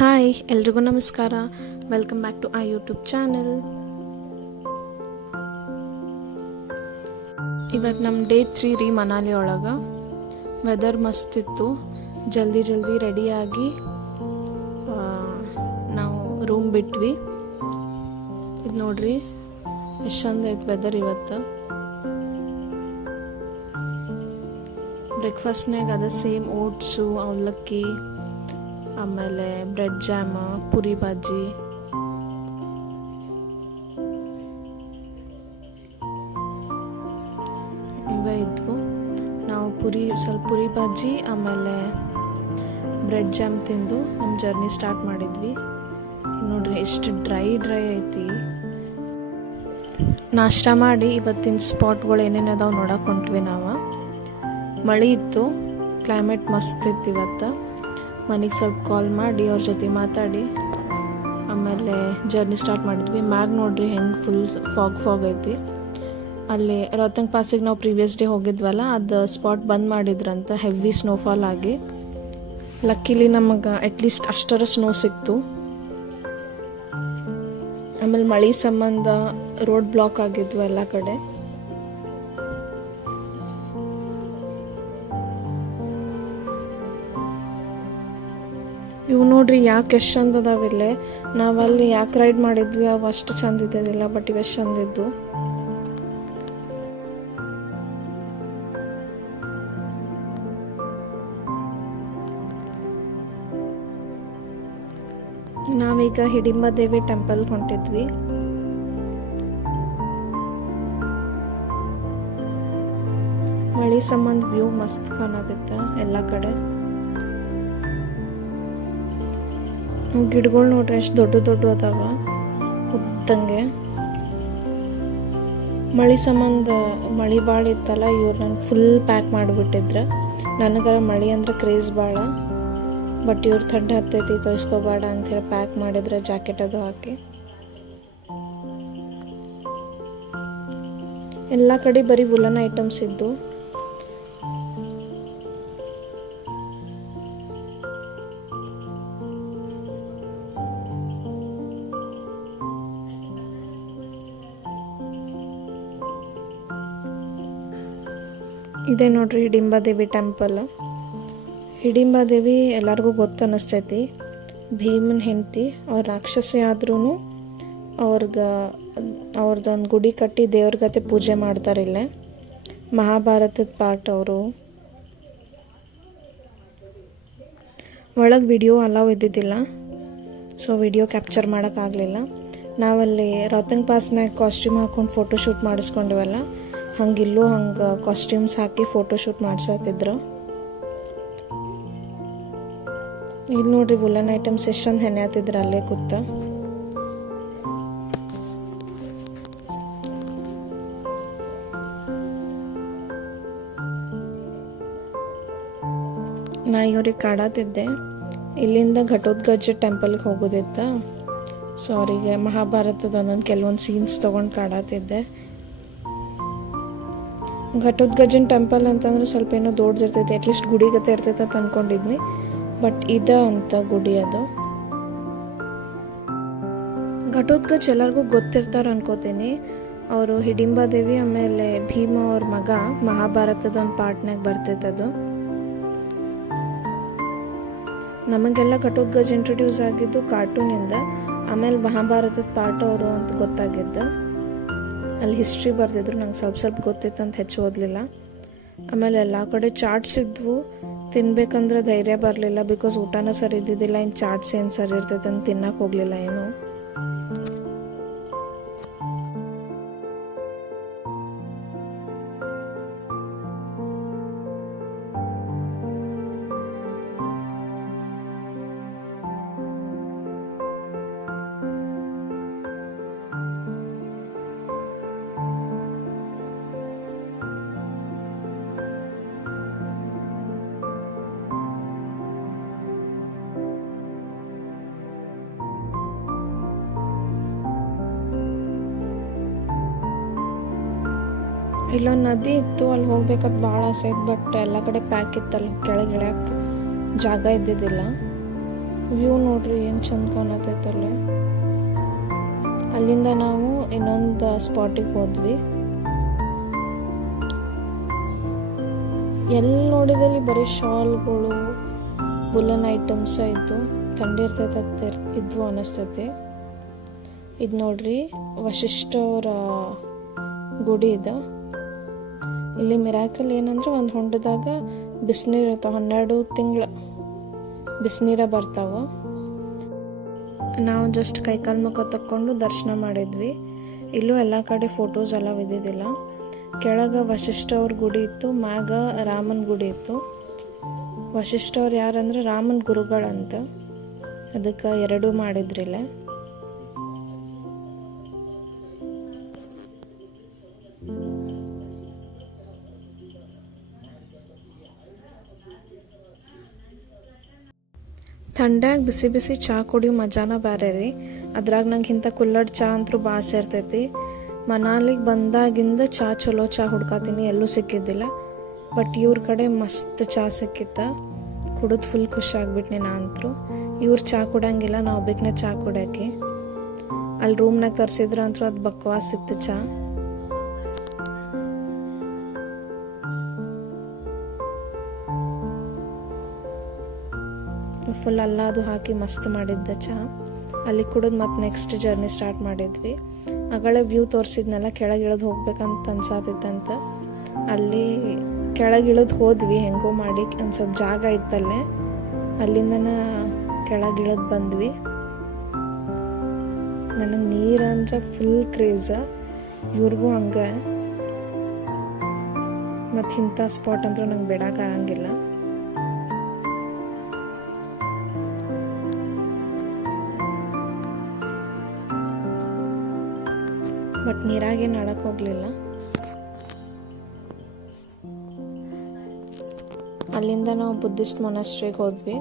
Hi ಎಲ್ರಿಗೂ ನಮಸ್ಕಾರ. Welcome back to I YouTube channel. ಇವತ್ತು ನಮ್ಮ ಡೇ 3 ರೀ ಮನಾಲಿ ಒಳಗೆ. ವೆದರ್ ಮಸ್ತ್ ಇತ್ತು. ಜಲ್ದಿ ರೆಡಿಯಾಗಿ ನಾವು ರೂಮ್ ಬಿಟ್ವಿ. ಇದು ನೋಡ್ರಿ ಎಷ್ಟು ಚಂದ ಐತೆ ವೆದರ್ ಇವತ್ತು. ಬ್ರೇಕ್ಫಾಸ್ಟ್ನಾಗ ಅದ ಸೇಮ್ ಓಟ್ಸು, ಅವಲಕ್ಕಿ, ಆಮೇಲೆ ಬ್ರೆಡ್ ಜಾಮ್, ಪುರಿ ಬಾಜಿ. ಇವೇ ಇದ್ವು. ನಾವು ಸ್ವಲ್ಪ ಪುರಿ ಬಾಜಿ ಆಮೇಲೆ ಬ್ರೆಡ್ ಜಾಮ್ ತಿಂದು ನಮ್ಮ ಜರ್ನಿ ಸ್ಟಾರ್ಟ್ ಮಾಡಿದ್ವಿ. ನೋಡ್ರಿ ಎಷ್ಟು ಡ್ರೈ ಐತಿ. ನಾಷ್ಟ ಮಾಡಿ ಇವತ್ತಿನ ಸ್ಪಾಟ್ಗಳು ಏನೇನು ಅದಾವೆ ನೋಡಕ್ಕೆ ಹೊಂಟ್ವಿ ನಾವು. ಮಳೆ ಇತ್ತು, ಕ್ಲೈಮೇಟ್ ಮಸ್ತ್ ಇತ್ತು ಇವತ್ತು. ಮನೆಗೆ ಸ್ವಲ್ಪ ಕಾಲ್ ಮಾಡಿ ಅವ್ರ ಜೊತೆ ಮಾತಾಡಿ ಆಮೇಲೆ ಜರ್ನಿ ಸ್ಟಾರ್ಟ್ ಮಾಡಿದ್ವಿ. ಮ್ಯಾಗ್ ನೋಡ್ರಿ ಹೆಂಗೆ ಫುಲ್ ಫಾಗ್ ಐತಿ. ಅಲ್ಲಿ ರೋಹ್ತಂಗ್ ಪಾಸಿಗೆ ನಾವು ಪ್ರೀವಿಯಸ್ ಡೇ ಹೋಗಿದ್ವಲ್ಲ, ಅದು ಸ್ಪಾಟ್ ಬಂದ್ ಮಾಡಿದ್ರಂತ ಹೆವಿ ಸ್ನೋಫಾಲ್ ಆಗಿ. ಲಕ್ಕಿಲಿ ನಮಗೆ ಅಟ್ಲೀಸ್ಟ್ ಅಷ್ಟರ ಸ್ನೋ ಸಿಕ್ತು. ಆಮೇಲೆ ಮಳೆ ಸಂಬಂಧ ರೋಡ್ ಬ್ಲಾಕ್ ಆಗಿದ್ವು ಎಲ್ಲ ಕಡೆ. ಇವು ನೋಡ್ರಿ ಯಾಕೆ ಎಷ್ಟು ಚಂದ ಅದಾವಿಲ್ಲೇ. ನಾವಲ್ಲಿ ಯಾಕೆ ರೈಡ್ ಮಾಡಿದ್ವಿ ಅವು ಅಷ್ಟು ಚಂದ ಇದ್ದಿಲ್ಲ, ಬಟ್ ಇವೆಷ್ಟು ಚಂದ ಇದ್ದು. ನಾವೀಗ ಹಿಡಿಂಬ ದೇವಿ ಟೆಂಪಲ್ ಹೊಂಟಿದ್ವಿ. ಮಳೆ ಸಂಬಂಧ ವ್ಯೂ ಮಸ್ತ್ ಕಾಣತಿತ್ತ ಎಲ್ಲ ಕಡೆ. ಗಿಡಗಳು ನೋಡ್ರಿ ಎಷ್ಟು ದೊಡ್ಡ ಅದಾವ ಉದ್ದಂಗೆ. ಮಳೆ ಸಂಬಂಧ ಮಳೆ ಭಾಳ ಇತ್ತಲ್ಲ, ಇವ್ರು ನನಗೆ ಫುಲ್ ಪ್ಯಾಕ್ ಮಾಡಿಬಿಟ್ಟಿದ್ರ. ನನಗರ ಮಳೆ ಅಂದ್ರೆ ಕ್ರೇಜ್ ಭಾಳ, ಬಟ್ ಇವ್ರು ಥಂಡಿ ಹತ್ತೈತಿ ತೊಯ್ಸ್ಕೋಬೇಡ ಅಂಥೇಳಿ ಪ್ಯಾಕ್ ಮಾಡಿದ್ರೆ ಜಾಕೆಟ್ ಅದು ಹಾಕಿ. ಎಲ್ಲ ಕಡೆ ಬರೀ ವುಲನ್ ಐಟಮ್ಸ್ ಇದ್ದು. ಇದೇ ನೋಡ್ರಿ ಹಿಡಿಂಬಾದೇವಿ ಟೆಂಪಲ್. ಹಿಡಿಂಬಾದೇವಿ ಎಲ್ಲರಿಗೂ ಗೊತ್ತು ಅನ್ನಿಸ್ತೈತಿ. ಭೀಮನ್ ಹೆಂಡತಿ. ಅವ್ರ ರಾಕ್ಷಸಿ ಆದ್ರೂ ಅವ್ರದ್ದೊಂದು ಗುಡಿ ಕಟ್ಟಿ ದೇವ್ರಿಗತೆ ಪೂಜೆ ಮಾಡ್ತಾರೆ ಇಲ್ಲೇ. ಮಹಾಭಾರತದ ಪಾಠ ಅವರು. ಒಳಗೆ ವಿಡಿಯೋ ಅಲೌ ಇದ್ದಿದ್ದಿಲ್ಲ, ಸೊ ವಿಡಿಯೋ ಕ್ಯಾಪ್ಚರ್ ಮಾಡೋಕ್ಕಾಗಲಿಲ್ಲ. ನಾವಲ್ಲಿ ರೋಹ್ತಂಗ್ ಪಾಸ್ನಾಗ ಕಾಸ್ಟ್ಯೂಮ್ ಹಾಕೊಂಡು ಫೋಟೋ ಶೂಟ್ ಮಾಡಿಸ್ಕೊಂಡಿವಲ್ಲ, ಹಂಗಿಲ್ಲೂ ಹಂಗೆ ಕಾಸ್ಟ್ಯೂಮ್ಸ್ ಹಾಕಿ ಫೋಟೋ ಶೂಟ್ ಮಾಡ್ಸತ್ತಿದ್ರು. ಇಲ್ಲಿ ನೋಡ್ರಿ ವುಲನ್ ಐಟಮ್ಸ್ ಎಷ್ಟು ಚಂದ ಹೆಣೆಯತ್ತಿದ್ರು ಅಲ್ಲೇ ಕೂತ. ನಾ ಇವ್ರಿಗೆ ಕಾಡತ್ತಿದ್ದೆ. ಇಲ್ಲಿಂದ ಘಟೋತ್ಕಚ ಟೆಂಪಲ್ಗೆ ಹೋಗೋದಿತ್ತ. ಸೊ ಅವರಿಗೆ ಮಹಾಭಾರತದ ಒಂದೊಂದು ಕೆಲವೊಂದು ಸೀನ್ಸ್ ತೊಗೊಂಡು ಕಾಡತ್ತಿದ್ದೆ. ಘಟೋತ್ಕಚನ್ ಟೆಂಪಲ್ ಅಂತಂದ್ರೆ ಸ್ವಲ್ಪ ಏನೋ ದೊಡ್ಡದಿರ್ತೈತಿ, ಅಟ್ಲೀಸ್ಟ್ ಗುಡಿ ಗತೆ ಇರ್ತೈತೆ ಅಂತ ಅಂದ್ಕೊಂಡಿದ್ನಿ, ಬಟ್ ಇದ ಅಂತ ಗುಡಿ ಅದು. ಘಟೋತ್ಕಚ್ ಎಲ್ಲರಿಗೂ ಗೊತ್ತಿರ್ತಾರ ಅನ್ಕೋತೀನಿ. ಅವರು ಹಿಡಿಂಬಾದೇವಿ ಆಮೇಲೆ ಭೀಮ ಅವ್ರ ಮಗ. ಮಹಾಭಾರತದ ಒಂದು ಪಾರ್ಟ್ನಾಗ ಬರ್ತೈತದು. ನಮಗೆಲ್ಲ ಘಟೋತ್ಕಚ್ ಇಂಟ್ರೊಡ್ಯೂಸ್ ಆಗಿದ್ದು ಕಾರ್ಟೂನಿಂದ, ಆಮೇಲೆ ಮಹಾಭಾರತದ ಪಾರ್ಟ್ ಅವರು ಅಂತ ಗೊತ್ತಾಗಿದ್ದು. ಅಲ್ಲಿ ಹಿಸ್ಟ್ರಿ ಬರ್ತಿದ್ರು, ನಂಗೆ ಸ್ವಲ್ಪ ಗೊತ್ತಿತ್ತು ಅಂತ ಹೆಚ್ಚು ಓದಲಿಲ್ಲ. ಆಮೇಲೆ ಎಲ್ಲ ಕಡೆ ಚಾಟ್ಸ್ ಇದ್ವು. ತಿನ್ಬೇಕಂದ್ರೆ ಧೈರ್ಯ ಬರಲಿಲ್ಲ, ಬಿಕಾಸ್ ಊಟನ ಸರಿ ಇದ್ದಿದ್ದಿಲ್ಲ. ಇನ್ನು ಚಾಟ್ಸ್ ಏನು ಸರಿ ಇರ್ತೈತೆ ಅಂತ ತಿನ್ನಕ್ಕೆ ಹೋಗಲಿಲ್ಲ ಏನು. ಇಲ್ಲೊಂದು ನದಿ ಇತ್ತು, ಅಲ್ಲಿ ಹೋಗ್ಬೇಕಂತ ಭಾಳ ಆಸೆ ಇತ್ತು, ಬಟ್ ಎಲ್ಲ ಕಡೆ ಪ್ಯಾಕ್ ಇತ್ತಲ್ಲ, ಕೆಳಗೆ ಇಳ್ಯಾಕೆ ಜಾಗ ಇದ್ದಿದ್ದಿಲ್ಲ. ವ್ಯೂ ನೋಡ್ರಿ ಏನು ಚಂದ ಕಾಣತೈತಲ್ಲ. ಅಲ್ಲಿಂದ ನಾವು ಇನ್ನೊಂದು ಸ್ಪಾಟಿಗೆ ಹೋದ್ವಿ. ಎಲ್ಲಿ ನೋಡಿದಲ್ಲಿ ಬರೀ ಶಾಲ್ಗಳು, ವುಲನ್ ಐಟಮ್ಸ್ ಆಯಿತು. ಥಂಡಿ ಇರ್ತೈತೆ ಇದ್ವು ಅನ್ನಿಸ್ತೈತಿ. ಇದು ನೋಡ್ರಿ ವಶಿಷ್ಠ ಅವರ ಗುಡಿ ಇದೆ. ಇಲ್ಲಿ ಮಿರಾಕಲ್ ಏನಂದ್ರೆ ಒಂದು ಹೊಂಡದಾಗ ಬಿಸಿನೀರು ಇರ್ತಾವೆ, 12 ತಿಂಗಳ ಬಿಸಿನೀರ ಬರ್ತಾವ. ನಾವು ಜಸ್ಟ್ ಕೈಕಾಲು ಮುಖ ತಕ್ಕೊಂಡು ದರ್ಶನ ಮಾಡಿದ್ವಿ. ಇಲ್ಲೂ ಎಲ್ಲ ಕಡೆ ಫೋಟೋಸ್ ಎಲ್ಲ ಇದ್ದಿದ್ದಿಲ್ಲ. ಕೆಳಗೆ ವಶಿಷ್ಠ ಅವ್ರ ಗುಡಿ ಇತ್ತು, ಮ್ಯಾಗ ರಾಮನ ಗುಡಿ ಇತ್ತು. ವಶಿಷ್ಠ ಅವ್ರು ಯಾರಂದ್ರೆ ರಾಮನ ಗುರುಗಳಂತ, ಅದಕ್ಕೆ ಎರಡೂ ಮಾಡಿದ್ರಿಲ್ಲ. ಥಂಡ್ಯಾಗ ಬಿಸಿ ಬಿಸಿ ಚಹಾ ಕುಡಿಯೋ ಮಜಾನ ಬೇರೆ ರೀ. ಅದ್ರಾಗ ನಂಗೆ ಇಂಥ ಕುಲ್ಲಡ್ ಚಹಾ ಅಂತೂ ಭಾಳ ಸೇರ್ತೈತಿ. ಮನಾಲಿಗೆ ಬಂದಾಗಿಂದ ಚಲೋ ಚಹಾ ಹುಡ್ಕಾತೀನಿ, ಎಲ್ಲೂ ಸಿಕ್ಕಿದ್ದಿಲ್ಲ. ಬಟ್ ಇವ್ರ ಕಡೆ ಮಸ್ತ್ ಚಹಾ ಸಿಕ್ಕಿತ್ತ. ಕುಡಿದು ಫುಲ್ ಖುಷಿ ಆಗ್ಬಿಟ್ನಿ ನಾ ಅಂತೂ. ಇವ್ರು ಚಹಾ ಕುಡಂಗಿಲ್ಲ, ನಾವು ಬೇಕನೆ ಚಹಾ ಕುಡಿಯೋಕೆ. ಅಲ್ಲಿ ರೂಮ್ನಾಗ ತರಿಸಿದ್ರ ಅಂತೂ ಅದು ಬಕ್ವಾಸ್ ಸಿಕ್ತು ಚಹಾ. ಫುಲ್ ಅಲ್ಲ ಅದು ಹಾಕಿ ಮಸ್ತ್ ಮಾಡಿದ್ದ ಚಹಾ. ಅಲ್ಲಿ ಕುಡಿದು ಮತ್ತೆ ನೆಕ್ಸ್ಟ್ ಜರ್ನಿ ಸ್ಟಾರ್ಟ್ ಮಾಡಿದ್ವಿ. ಆಗಳೇ ವ್ಯೂ ತೋರಿಸಿದ್ನೆಲ್ಲ ಕೆಳಗೆ ಇಳಿದು ಹೋಗ್ಬೇಕಂತ ಅನ್ಸಾತಿತ್ತಂತ. ಅಲ್ಲಿ ಕೆಳಗೆ ಇಳಿದು ಹೋದ್ವಿ ಹೆಂಗೋ ಮಾಡಿ. ಒಂದು ಸ್ವಲ್ಪ ಜಾಗ ಇತ್ತಲ್ಲೇ, ಅಲ್ಲಿಂದನ ಕೆಳಗೆ ಇಳಿದು ಬಂದ್ವಿ. ನನಗೆ ನೀರಂದ್ರೆ ಫುಲ್ ಕ್ರೇಜ, ಇವ್ರಿಗೂ ಹಂಗೆ. ಮತ್ತು ಇಂಥ ಸ್ಪಾಟ್ ಅಂತೂ ನಂಗೆ ಬಿಡೋಕ್ಕಾಗಂಗಿಲ್ಲ. ಬಟ್ ನೀರಾಗೇನು ಆಡಕ್ಕೆ ಹೋಗಲಿಲ್ಲ. ಅಲ್ಲಿಂದ ನಾವು ಬುದ್ಧಿಸ್ಟ್ ಮೊನಾಸ್ಟ್ರಿಗೆ ಹೋದ್ವಿ.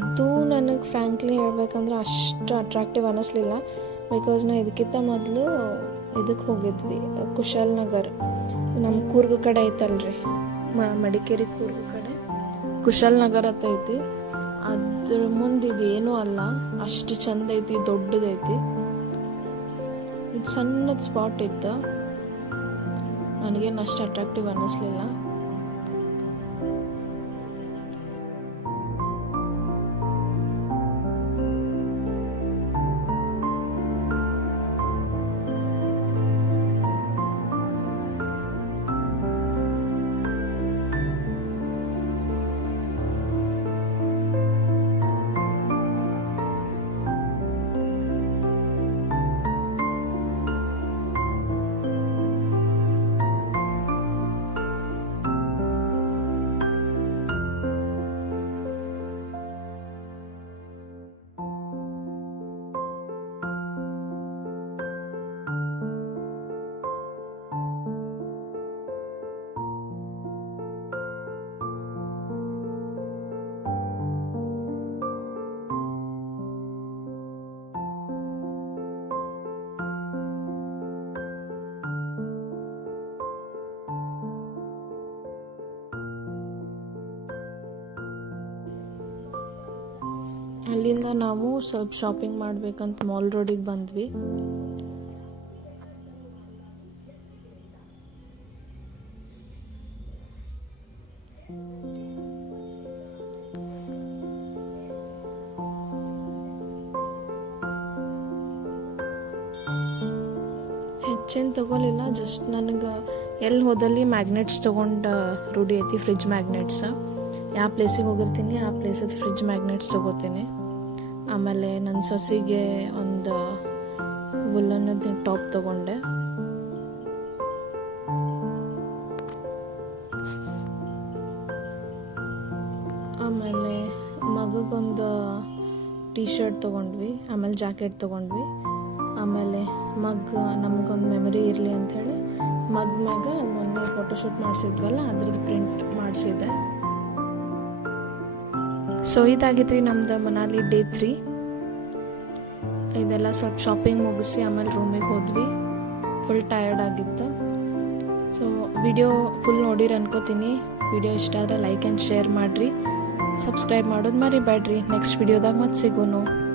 ಇದು ನನಗೆ ಫ್ರ್ಯಾಂಕ್ಲಿ ಹೇಳ್ಬೇಕಂದ್ರೆ ಅಷ್ಟು ಅಟ್ರಾಕ್ಟಿವ್ ಅನ್ನಿಸ್ಲಿಲ್ಲ. ಬಿಕಾಸ್ ನಾವು ಇದಕ್ಕಿಂತ ಮೊದಲು ಇದಕ್ಕೆ ಹೋಗಿದ್ವಿ, ಕುಶಾಲನಗರ್. ನಮ್ಮ ಕೂರ್ಗ ಕಡೆ ಐತಲ್ರಿ, ಮಡಿಕೇರಿ ಕೂರ್ಗ ಕಡೆ ಕುಶಾಲನಗರ್ ಅಂತ ಐತಿ. ಅದ್ರ ಮುಂದೆ ಇದು ಏನೂ ಅಲ್ಲ, ಅಷ್ಟು ಚಂದ ಐತಿ, ದೊಡ್ಡದೈತಿ. ಇದು ಸಣ್ಣದ ಸ್ಪಾಟ್ ಇತ್ತು, ನನಗೇನು ಅಷ್ಟು ಅಟ್ರಾಕ್ಟಿವ್ ಅನ್ನಿಸ್ಲಿಲ್ಲ. ಅಲ್ಲಿಂದ ನಾವು ಸ್ವಲ್ಪ ಶಾಪಿಂಗ್ ಮಾಡ್ಬೇಕಂತ ಮಾಲ್ ರೋಡಿಗೆ ಬಂದ್ವಿ. ಹೆಚ್ಚೇನು ತಗೊಲಿಲ್ಲ, ಜಸ್ಟ್ ನನಗೆ ಎಲ್ಲಿ ಹೋದಲ್ಲಿ ಮ್ಯಾಗ್ನೆಟ್ಸ್ ತೊಗೊಂಡು ರೂಢಿ ಐತಿ, ಫ್ರಿಜ್ ಮ್ಯಾಗ್ನೆಟ್ಸ್. ಯಾವ ಪ್ಲೇಸಿಗೆ ಹೋಗಿರ್ತೀನಿ ಆ ಪ್ಲೇಸದ ಫ್ರಿಜ್ ಮ್ಯಾಗ್ನೆಟ್ಸ್ ತೊಗೋತೀನಿ. ಆಮೇಲೆ ನನ್ನ ಸೊಸೆಗೆ ಒಂದು ವುಲ್ಲನ್ನದ ಟಾಪ್ ತೊಗೊಂಡೆ. ಆಮೇಲೆ ಮಗಗೊಂದು ಟೀ ಶರ್ಟ್ ತೊಗೊಂಡ್ವಿ, ಆಮೇಲೆ ಜಾಕೆಟ್ ತೊಗೊಂಡ್ವಿ. ಆಮೇಲೆ ನಮಗೊಂದು ಮೆಮರಿ ಇರಲಿ ಅಂಥೇಳಿ ಮ್ಯಾಗ ಮೊನ್ನೆ ಫೋಟೋಶೂಟ್ ಮಾಡಿಸಿದ್ವಲ್ಲ ಅದ್ರದ್ದು ಪ್ರಿಂಟ್ ಮಾಡಿಸಿದ್ದೆ. ಸೊ ಇದಾಗಿದ್ರಿ ನಮ್ದು ಮನಾಲಿ ಡೇ 3. ಇದೆಲ್ಲ ಸ್ವಲ್ಪ ಶಾಪಿಂಗ್ ಮುಗಿಸಿ ಆಮೇಲೆ ರೂಮಿಗೆ ಹೋದ್ವಿ. ಫುಲ್ ಟಯರ್ಡ್ ಆಗಿತ್ತು. ಸೊ ವಿಡಿಯೋ ಫುಲ್ ನೋಡಿರಿ ಅನ್ಕೋತೀನಿ. ವಿಡಿಯೋ ಇಷ್ಟ ಆದರೆ ಲೈಕ್ ಆ್ಯಂಡ್ ಶೇರ್ ಮಾಡಿರಿ. ಸಬ್ಸ್ಕ್ರೈಬ್ ಮಾಡೋದು ಮರಿಬೇಡ್ರಿ. ನೆಕ್ಸ್ಟ್ ವಿಡಿಯೋದಾಗ ಮತ್ತೆ ಸಿಗೋನು.